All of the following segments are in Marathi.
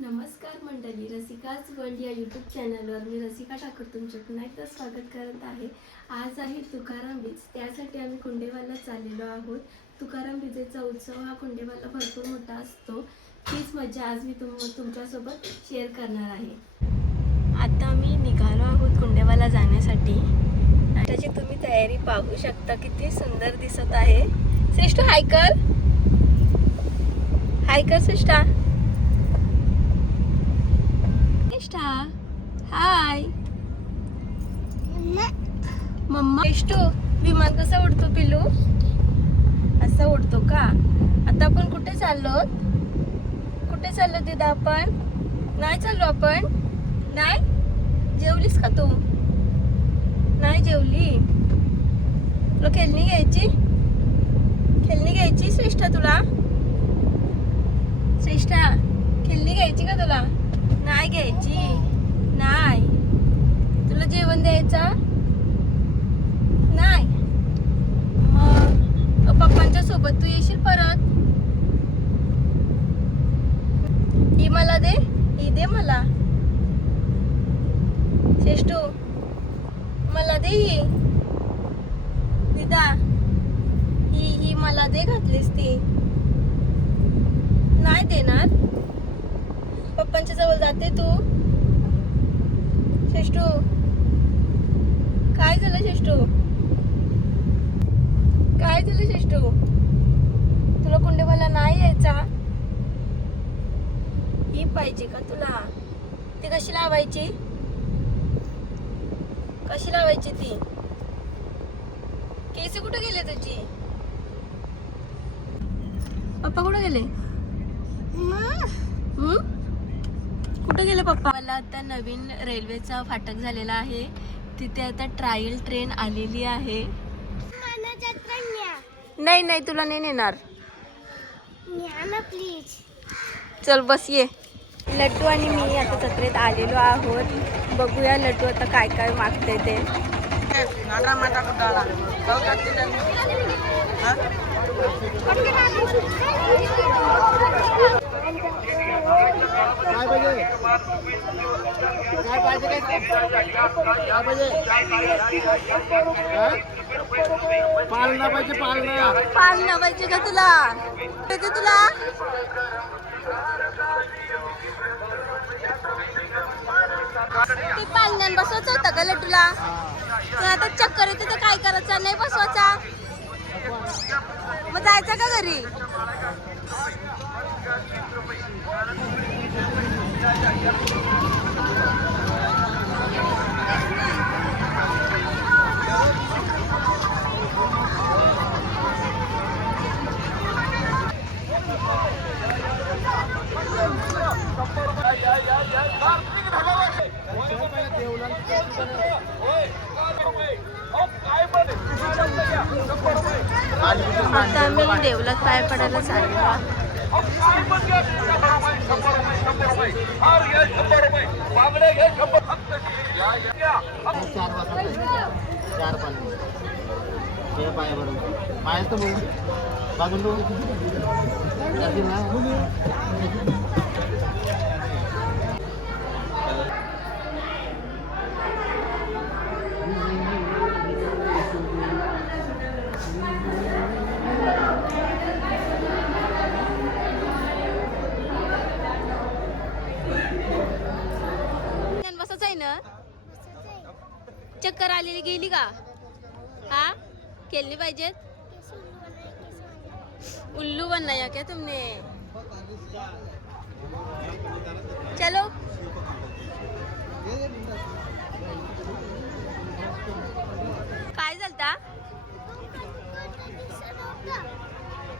नमस्कार मंडळी, रसिकाज वर्ल्ड या यूट्यूब चॅनलवर मी रसिका ठाकूर तुमचे पुन्हा एकदा स्वागत करत आहे. आज आहे तुकाराम बीज. त्यासाठी आम्ही कुंडेवाला चाललेलो आहोत. तुकाराम बीजेचा उत्सव हा कुंडेवाला भरपूर मोठा असतो. तीच मजा आज मी तुमच्यासोबत शेअर करणार आहे. आता आम्ही निघालो आहोत कुंडेवाला जाण्यासाठी. त्याची तुम्ही तयारी पाहू शकता, किती सुंदर दिसत आहे. श्रेष्ठ हाय कर, हाय कर श्रेष्ठा. हाय मम्मा. श्रेष्ठू, विमान कसा उडतो पिलू? असा उडतो का? आता आपण कुठे चाललो? कुठे चाललो तिथं आपण? नाही चाललो आपण? नाही जेवलीस का तू? नाही जेवली? तुला खेळणी घ्यायची? खेळणी घ्यायची श्रेष्ठा तुला? श्रेष्ठा खेळणी घ्यायची का तुला? नाही घ्यायची. नाही. तुला जेवण द्यायचं नाही? मग पप्पांच्या सोबत तू येशील परत? ही मला दे, ही दे मला. श्रेष्ठू मला दे ही. दिदा ही मला दे, घातलीस ती. नाही देणार? पप्पांच्या जवळ जाते तू? श्रेष्ठू काय झालं? श्रेष्ठू काय झालं? श्रेष्ठू तुला कुंडेवाला नाही यायचा? ही पाहिजे का तुला? ती कशी लावायची? कशी लावायची ती? केस कुठे गेले तुझी? पप्पा कुठे गेले? कुठे गेले पप्पा? मला आता नवीन रेल्वेचा फाटक झालेला आहे. तिथे आता ट्रायल ट्रेन आलेली आहे. नाही नाही तुला नाही नेणार. प्लीज चल बस ये. लड्डू आणि मी आता जत्रेत आलेलो आहोत. बघूया लड्डू आता काय काय मागते ते. काय पाहिजे? काय पाळणा पाहिजे? पाळणा पाहिजे का तुला? पाहिजे तुला? ते पाळण्यान बसवायचं होतं का लड्डूला? पण आता चक्कर येते तर काय करायचं? नाही बसवायचा मग जायचं का घरी? आता आम्ही देवलात पाय पडायला चाललो. बसच आहे ना? चक्कर आलेली गेली का? हा खेलनी पाहिजेत? उल्लू बनना है क्या तुमने? चलो काय झालता?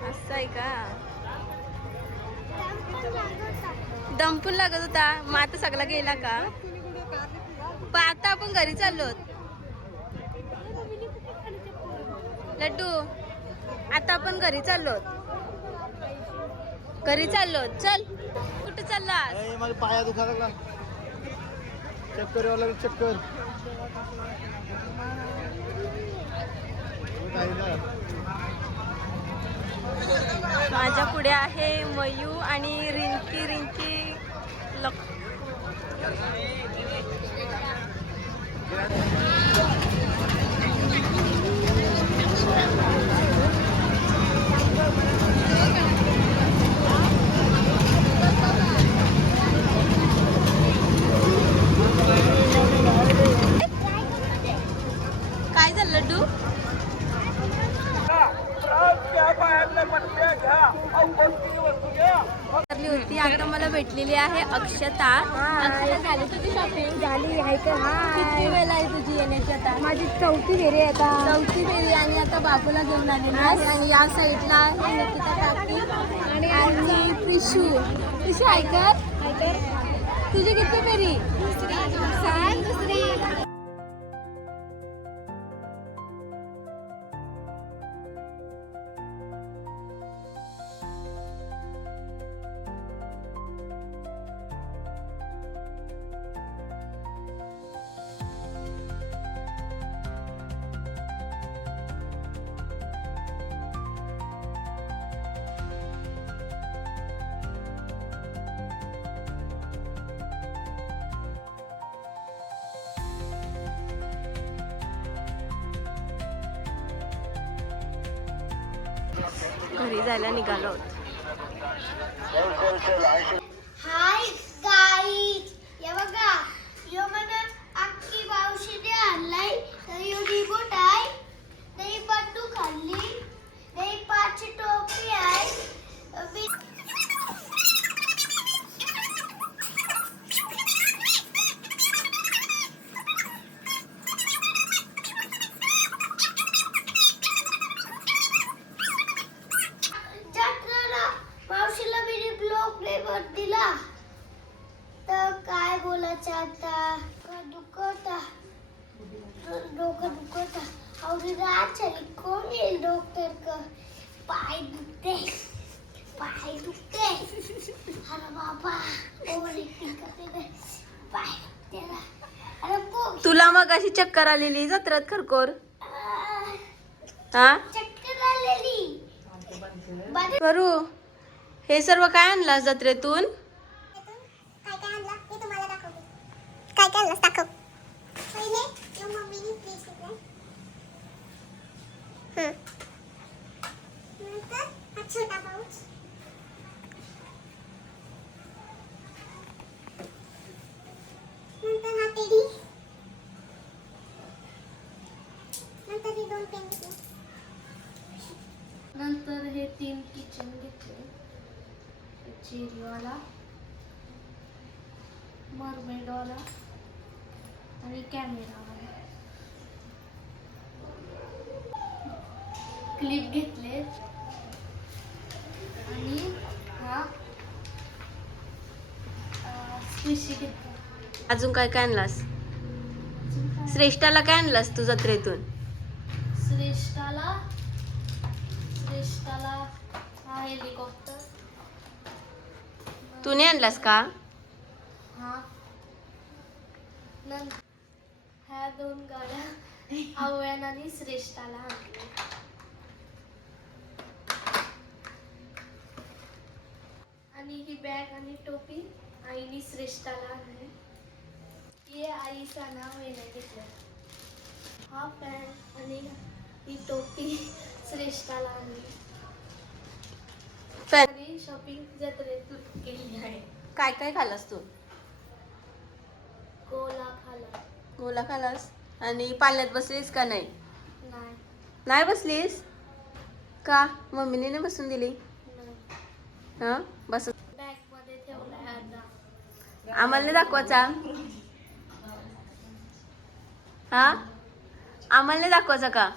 असं आहे का? दमपून लागत होता. मग आता सगळा गेला का? पण आता आपण घरी चाललो. लड्डू आता आपण घरी चाललो. घरी चाललो. चल. कुठे चाललास? माझ्या पाया दुखायला लागला. चक्कर यावं लागलं. चक्कर माझ्या पुढे आहे मयू आणि रिंकी. रिंकी काय झालं लड्डू? होती आता मला भेटलेली आहे अक्षता. अक्षता झाली तुझी शॉपिंग? झाली आहे का? किती वेळ आहे तुझी येण्याची आता? माझी चौथी फेरी आहे आता. चौथी फेरी आणि आता बाबूला घेऊन आलेली आहे. आणि या साईडला आहे निकिता काकी आणि प्रिशू. प्रिशू ऐकर तुझी किती फेरी? दुसरी. घरी जायला निघालो आहोत. हाय गाईज, हे बघा यो मला अख्खी बावशीने आणलाय. तर यो रिमोट आहे, नाही बंदूक आणली, नाही पाचची टोपी आहे. मावशीला मी ब्लॉक पेपर दिला तर काय बोलायचं आता. डोकं दुखत अवघी रात झाली. कोण येईल डॉक्टर का? पाय दुखते. अरे बाबा ओव्हर ऍक्टिंग करते. पाय दुखते ना. अरे तुला मग अशी चक्कर आलेली जत्रात खरकोर? हा चक्कर आलेली. करू हे सर्व काय आणलास जत्रेतून? काय आणलं मी तुम्हाला दाखवते. काय आणलं दाखव. पहिले मम्मीने फ्रीज घेतलं. नंतर हा छोटा पाऊच. नंतर हा टेडी. नंतर हे 2 पेन घेतले. नंतर हे 3 किचन घेतले. चेरीवाला, मरमेडवाला आणि कॅमेरावाला. क्लिप घेतले आणि हा स्क्विशी घेतला. अजून काय काय आणलास? श्रेष्ठाला काय आणलास तू जत्रेतून? श्रेष्ठाला हा हेलिकॉप्टर. तू नाही आणलास का? हा. ह्या 2 गाड्या आव्यान आणि श्रेष्ठाला आणल्या. आणि ही बॅग आणि टोपी आईने श्रेष्ठाला आणली. हे आईचं नाव येणं घेतलं. हा पॅन्ट आणि ही टोपी श्रेष्ठाला आणली. शॉपिंग जत्रेतून केली आहे. काय काय खाल्लास तू? गोला खालास. आणि पाळण्यात बसलीस का नाही? नाही बसलीस का? मम्मीने नाही बसून दिली? हा बस. बॅग मध्ये ठेवलाय आता. आम्हाला नाही दाखवायचा? हा आम्हाला नाही दाखवायचा का?